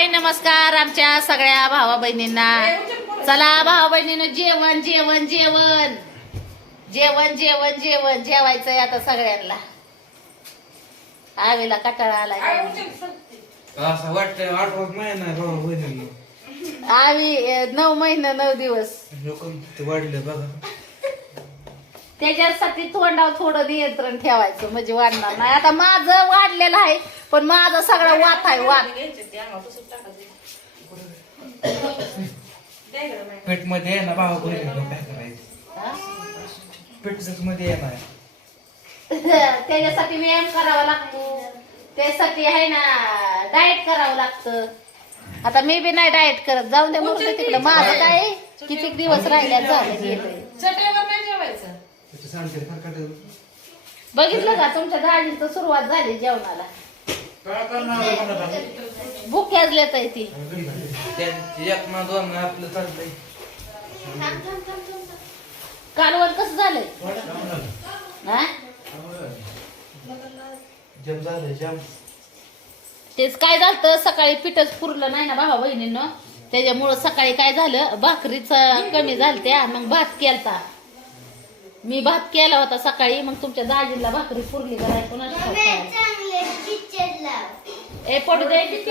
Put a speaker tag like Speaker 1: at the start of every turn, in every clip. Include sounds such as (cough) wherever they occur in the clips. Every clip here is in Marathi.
Speaker 1: हाय नमस्कार आमच्या सगळ्या भावा बहिणींना. चला भावा बहिणीनं जेवण जेवण जेवण. जेवण जेवण जेवण. जेवायचंय आता सगळ्यांना. आवीला कटाळा आलाय.
Speaker 2: असं वाटतंय आठवत महिना आहे भाऊ बहिणींना.
Speaker 1: आवी नऊ महिने नऊ दिवस.
Speaker 2: लोकं वाढले बघा.
Speaker 1: त्याच्यासाठी तोंडावर थोडं नियंत्रण ठेवायचं म्हणजे वाढणार नाही. आता माझं वाढलेलं आहे पण माझा सगळा वात आहे वात.
Speaker 2: पेटमध्ये भाऊ बहिणीला काय करायचं?
Speaker 1: हा?
Speaker 2: पेटमध्ये येणार
Speaker 1: त्याच्यासाठी व्यायाम करावा लागतो. त्यासाठी आहे ना डाएट करावं लागतं. आता मी बी नाही डाएट करत. जाऊन दे मुलं तिकडे. माझं काय किती दिवस राहिल्या झालं
Speaker 3: चटईवर नाही जेवायचं
Speaker 2: त्याचं सांगते
Speaker 1: बघितलं का? तुमच्या दाजीचं सुरुवात झाली जेवणाला. भूक याजल्यात आहे ती
Speaker 2: त्यांची एक ना दोन ना आपलं चालतंय.
Speaker 1: कालवण कसं झालंय? हा?
Speaker 2: जम झालं जम.
Speaker 1: तेच काय झालं सकाळी पिठच पुरलं नाही ना भावा बहिणीनं. त्याच्यामुळं सकाळी काय झालं? भाकरीच कमी झालत्या मग भात केलता. मी भात केला होता सकाळी मग तुमच्या दाजीला भाकरी पुरली का नाही. ए पडू द्यायची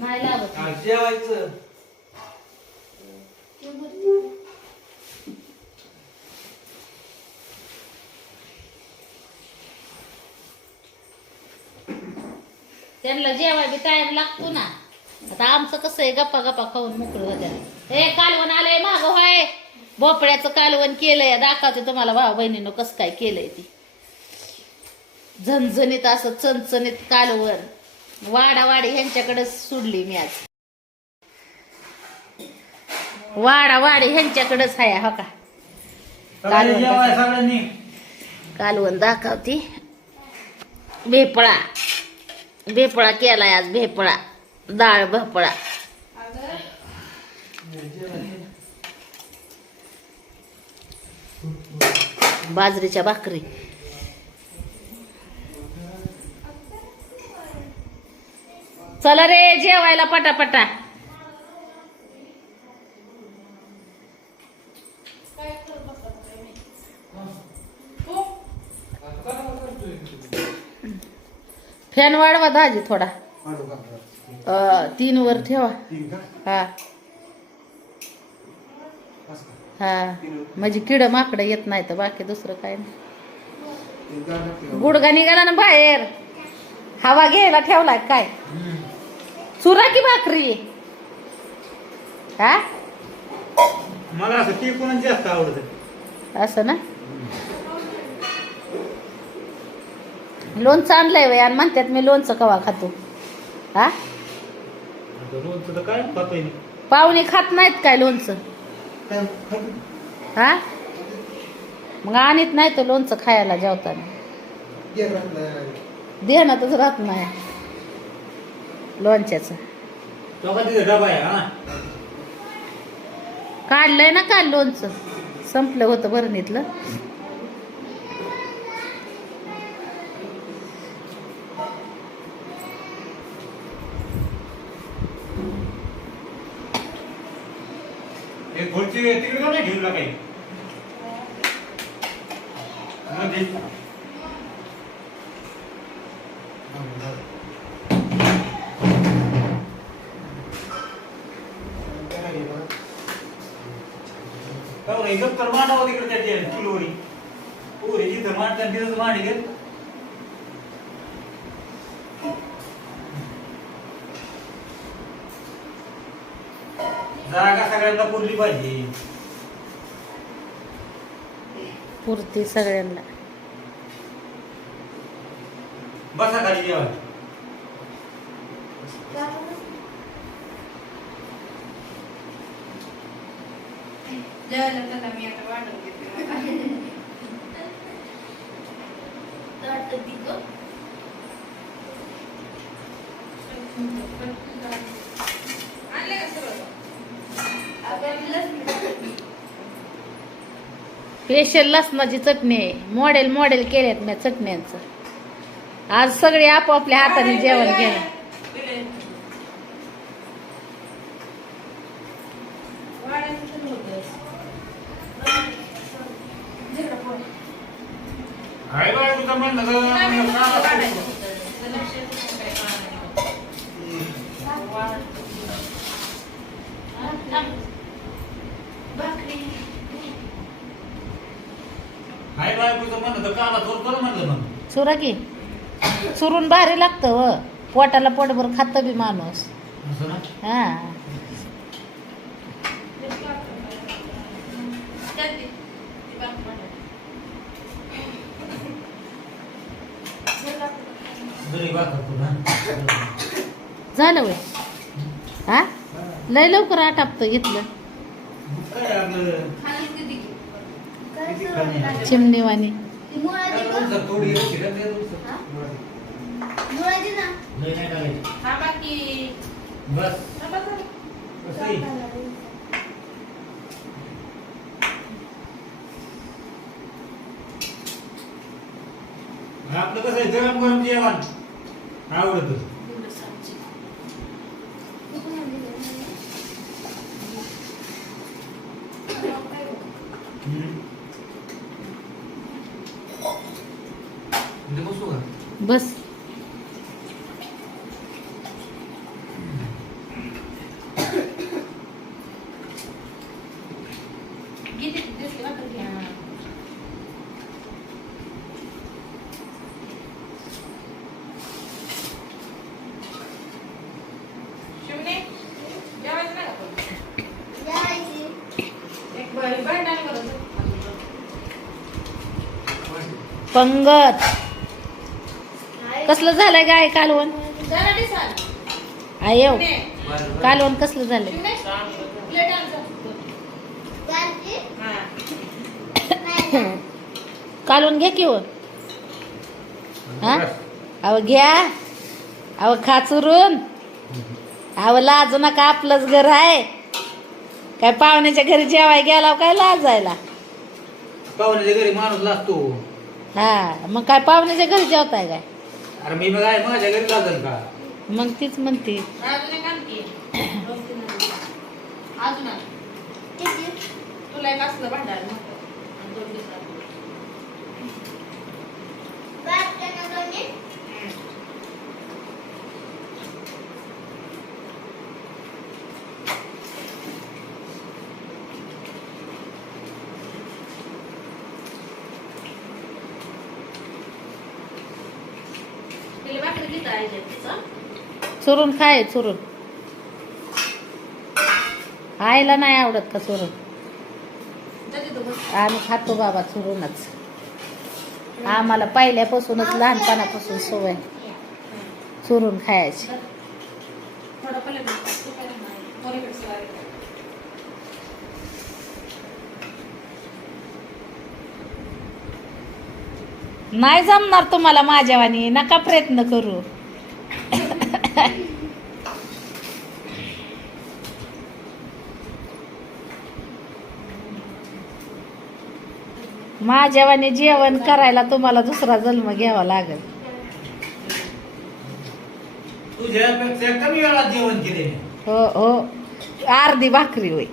Speaker 1: नाही
Speaker 2: जेवायचं.
Speaker 1: त्यांना जेवाय बी टाइम लागतो ना. आता आमचं कसं आहे गप्पा गप्पा खाऊन मोकळं होत्या. हे होय भोपळ्याचं कालवण केलंय दाखवते तुम्हाला. भाऊ बहिणीनं कसं काय केलंय ती. झणझणीत असं चणचणीत कालवण. वाडावाडी ह्यांच्याकडे सोडली मी आज. वाडावाडी ह्यांच्याकडेच आहे हो का? कालवण कालवण दाखवती. भेपळा. भेपळा केलाय आज भेपळा. डाळ भोपळा. बाजरीच्या भाकरी. चला रे जेवायला पटापटा. फॅन वाढवा दाजी थोडा. अं, तीन वर ठेवा. हा. हा. म्हणजे किड माकडं येत नाही तर बाकी दुसरं काय नाही. गुडगा निघाला ना बाहेर. हवा घ्यायला ठेवलाय काय? चुरा की भाकरी? हा?
Speaker 2: मला असं ती कोणाच जास्त आवडत.
Speaker 1: असं ना? लोणचं आणलंय वय आणि म्हणतात मी लोणचं कवा खातो. हा?
Speaker 2: लोणचं तर काय
Speaker 1: पाहुणे खात नाहीत काय लोणचं? हा? मग आणत नाही तर लोणचं खायला जेवताना. ध्यानातच राहत नाही लोणच्याचं.
Speaker 2: हा.
Speaker 1: काढलंय ना काल लोणचं. संपलं होतं भरणीतलं.
Speaker 2: एक घोडची तिकडे का नाही ठेवला काही मध्ये तर मांडावं तिकडे त्या किलोरी पुरी जिथं जागा सगळ्यांना पुरली पाहिजे.
Speaker 1: पुरती सगळ्यांना.
Speaker 2: बसा खाली जेवा
Speaker 3: जेवायला मी आता वाढून घेते आणले का सगळं
Speaker 1: स्पेशल लसणाची चटणी आहे. मॉडेल मॉडेल केल्यात मी चटण्यांचं. आज सगळे आपापल्या हाताने जेवण केलं
Speaker 4: चुरायचं म्हणलं तर काला चोर कर म्हणलं
Speaker 1: चुरा की. चुरून भारी लागतं व. पोटाला पोटभर खातं बी माणूस. हा. झालं वय. हा? लय लवकर आटापतं घेतलं? चिमणीवाणी.
Speaker 4: आपलं कसं आहे? गरम गरम जेवण आवडत
Speaker 3: एवढं सांगची.
Speaker 2: इथे बसू का
Speaker 1: बस
Speaker 3: किती दिसली भाकर घे. शिवणे, जेवायचं नाही का पण? एक बाई- बाई नाही करत.
Speaker 1: पंगत. कसलं झालंय गाय कालवण?
Speaker 3: जरा दिसाल.
Speaker 1: आयो
Speaker 2: बरं,
Speaker 1: कालवण कसलं झालंय.
Speaker 3: हा.
Speaker 1: कालवण घ्या की हा. अव घ्या. अव खा चुरून अव लाजू नका आपलंच घर आहे. काय पाहुण्याच्या घरी जेवाय गेला काय लाजायला?
Speaker 4: पाहुण्याच्या घरी माणूस लागतो
Speaker 1: हा मग काय पाहुण्याच्या घरी जेवताय काय
Speaker 4: अरे मी मग आहे माझ्या घरी लागल का
Speaker 1: मग तीच म्हणते
Speaker 3: अजून एक आणखी. आणखी. तुला एक असलं भांडार दोन.
Speaker 1: चुरून खाय चुरून? आईला नाही आवडत का चुरून. आम्ही खातो बाबा चुरूनच. आम्हाला पहिल्यापासूनच लहानपणापासून सवय. चुरून खायची.
Speaker 3: नाही
Speaker 1: जमणार तुम्हाला माझ्यावानी. नका प्रयत्न करू. माझ्यावानी जेवण करायला तुम्हाला दुसरा जन्म घ्यावा लागेल.
Speaker 4: तुझ्यापेक्षा कमी वेळात जेवण केले मी.
Speaker 1: हो हो. अर्धी भाकरी होय.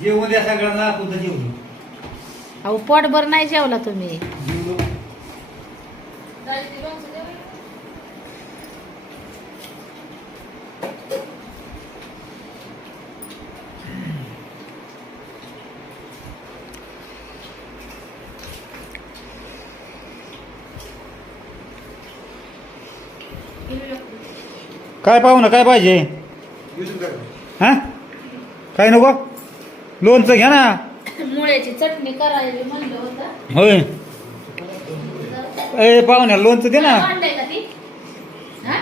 Speaker 4: जेवण द्या सगळ्यांना आपण जेवलो
Speaker 1: अहो पोटभर नाही जेवला तुम्ही?
Speaker 4: काय पाहू ना काय पाहिजे? हा? काय नको? लोणचं घ्या ना.
Speaker 1: मुळ्याची चटणी करायची म्हणलं होतं.
Speaker 4: होय. ए पाहुण्या लोणचं दे ना.
Speaker 1: मांडाय का ती? हा?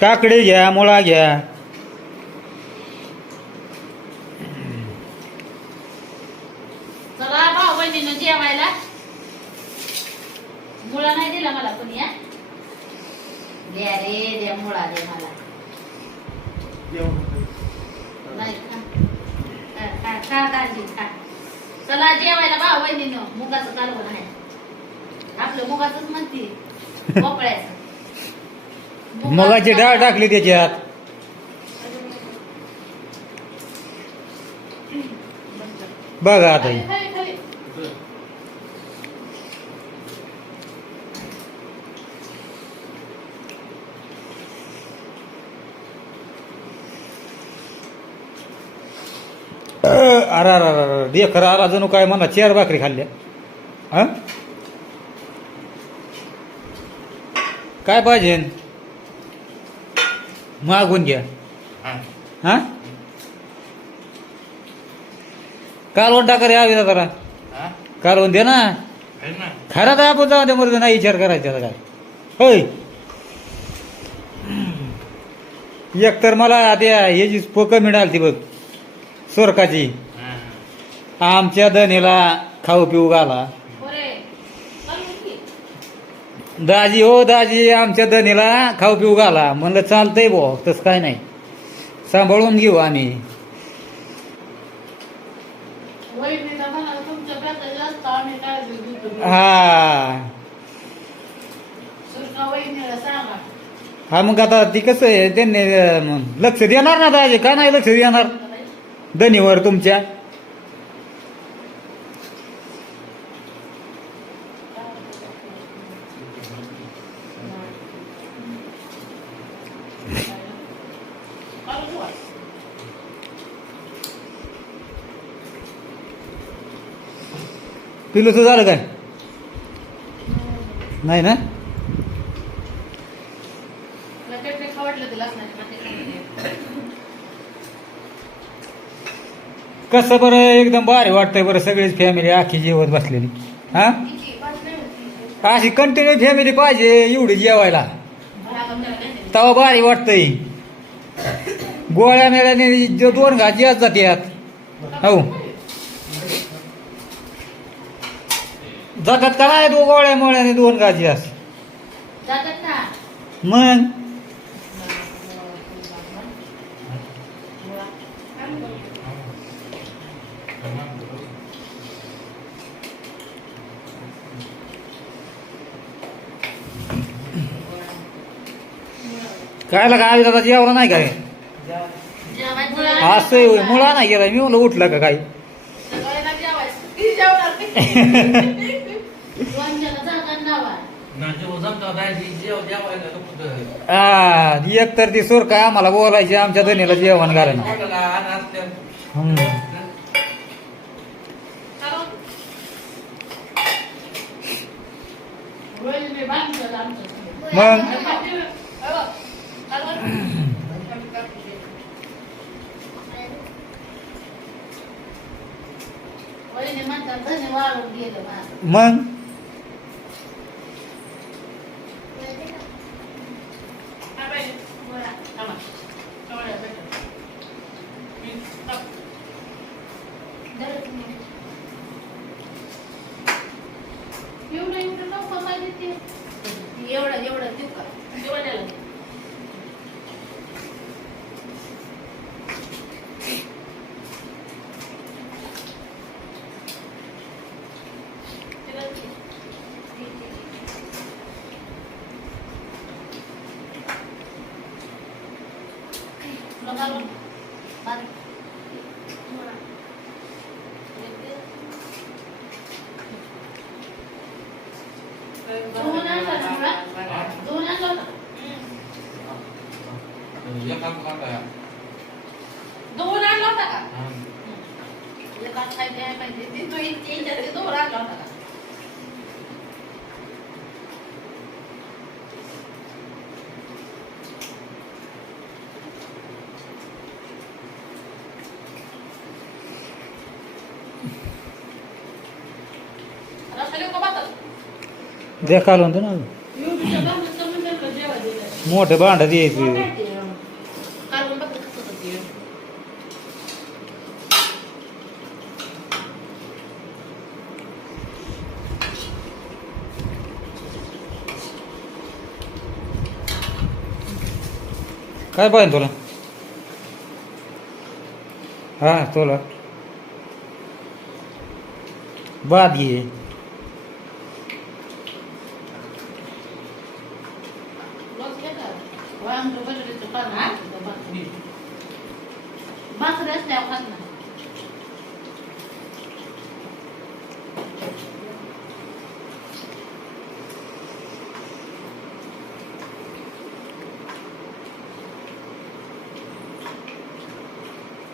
Speaker 4: काकडे घ्या मुळा घ्या.
Speaker 1: चला भाऊ बहिणीनं जेवायला. मुळा नाही दिला मला कोणी द्या रे द्या मुळा दे मला खा खा दाजी खा चला जेवायला मुगाचं कालवण आहे. आपलं मुगाचंच म्हणते. भोपळ्याचं.
Speaker 4: मुगाची डाळ टाकली त्याच्यात. बघा आता
Speaker 3: खाली,
Speaker 4: हे.
Speaker 3: खाली, खाली.
Speaker 4: अरे अरे अरे अरे देखर आला जणू काय म्हणा चार भाकरी खाल्ल्या. हा? काय पाहिजे मागून घ्या.
Speaker 2: हा.
Speaker 4: हा? कालवण टाका रे आवी जरा? कालवण दे ना.
Speaker 2: ना.
Speaker 4: खरा तर आपण जाऊ दे मर्द नाही विचार करायचा आता काय. होय. एक तर मला त्या ह्याची पोकं मिळाली ती बघ सोरकाची
Speaker 2: हा.
Speaker 4: आमच्या दणीला खाऊ पिऊ घाला. दाजी हो दाजी आमच्या दणीला खाऊ पिऊ घाला. म्हणलं चालतंय भाऊ तसं काय नाही. सांभाळून घेऊ आम्ही. हा. हा मग आता ती कसं आहे त्यांनी लक्ष देणार ना दाजी? का नाही लक्ष देणार? दणीवर तुमच्या
Speaker 3: चालू ठेवा.
Speaker 4: पिलूचं झालं काय? नाही ना? कसं बरं? एकदम भारी वाटतंय बरं सगळीच फॅमिली आखी जेवत बसलेली. हा? अशी कंटिन्यू फॅमिली पाहिजे एवढी जेवायला. तवा भारी वाटतंय. गोळ्या मेळ्याने दोन घात जात जात्यात. हो. जातात का नाही दो गोळ्या मोळ्याने दोन घात जास्त
Speaker 3: जातात ना
Speaker 4: मग? काय लागा आवी दादा जेवला नाही काय? असं होय, मुळा नाही गेला मी उठला का काय? (laughs) एक तर ती सोर काय आम्हाला बोलायची आमच्या धनीला जेवण घालायला
Speaker 2: पोटाला आण असल्या
Speaker 4: हम्म.
Speaker 3: चालू. वहिनी बांधतात आमचं.
Speaker 4: मग
Speaker 1: वहिनी म्हणतात धने वाळून गेलं माझं
Speaker 4: मग
Speaker 1: एवढं एवढं नको पाहिजे ते
Speaker 3: एवढं एवढं देऊ का जेवणाला दे. तिला दे.
Speaker 1: तुला घालून बारीक. दोन आणला ना मुळा? दोन आणला होता.
Speaker 2: एका काका
Speaker 3: दोन आणला होता का
Speaker 2: हा.
Speaker 3: एक हात खायचे आहे माहिती ती तो एक तीनच्या ते दोन आणला होता का रस्ता घेऊ
Speaker 4: ना।
Speaker 3: मोठे
Speaker 4: मोठं भांड द्यायचं काय पाहिजे तुला? हा तुला. बाद घे.
Speaker 1: वांग बटाट्याचं पानं असतं भाकरी. भाकरी असल्यावर खात नाही.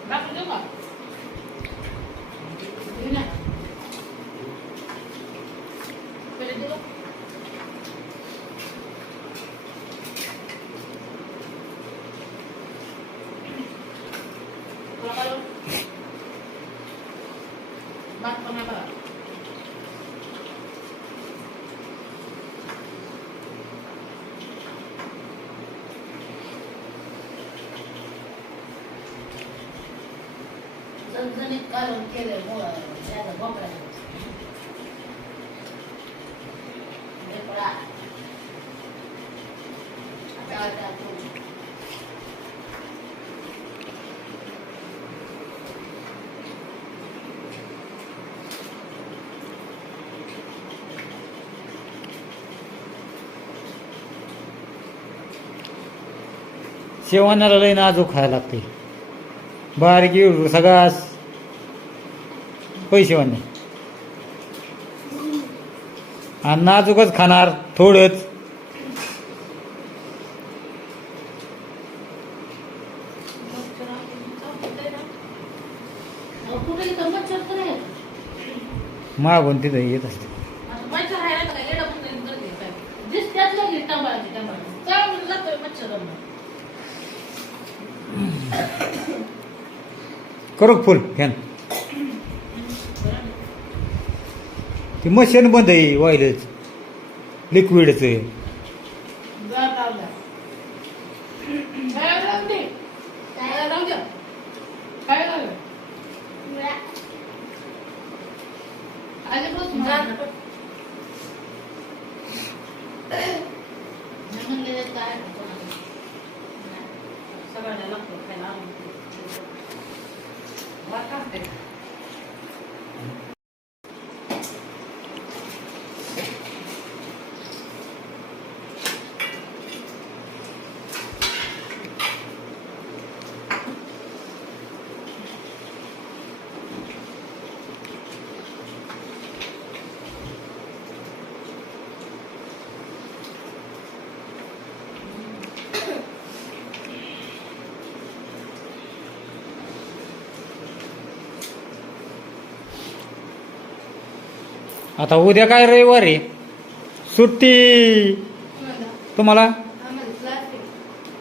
Speaker 3: भाकरी देऊ का? भात पण आहे बघा.
Speaker 1: झणझणीत कालवण केलंय मोळा त्याचा भोपळा
Speaker 4: शेवण्याला लई नाजूक खायला लागते. बारीक एवढं सगळा. पैसे आणि नाजूकच खाणार थोडंच. मागून तिथं येत असते
Speaker 3: आता मच्छर आहे ना, काय येडं म्हणून करते काय.
Speaker 1: दिसत्यात लगेच टंबाळाची टंबाळाची.
Speaker 3: चावून जातोय मच्छरांना.
Speaker 4: करू फुल फॅन ती मशीन बंद आहे वाईलच लिक्विडचं
Speaker 3: गार लावला. काय लावून दे. काय लावून द्या. काय लावलं? आल्यापासून गार ना पण.
Speaker 1: मी म्हणले काय कोणाला?
Speaker 3: सगळ्यांना लागतो खायला आणून. वाट टाकते.
Speaker 4: आता उद्या काय रविवार आहे? सुट्टी. तुम्हाला?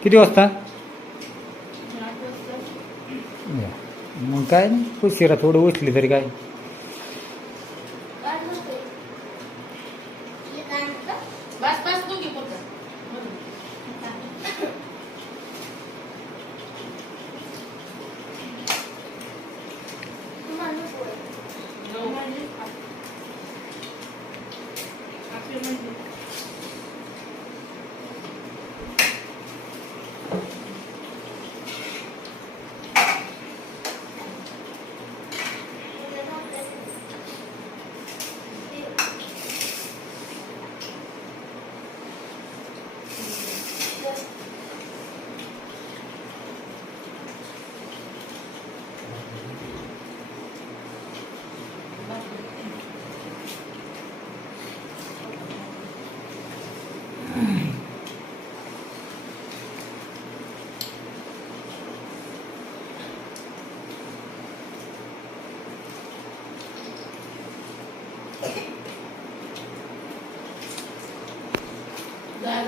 Speaker 4: किती वाजता? या. मग काय नाही उशिरा थोडं उठली तरी काय?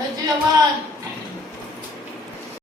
Speaker 3: झालं जेवण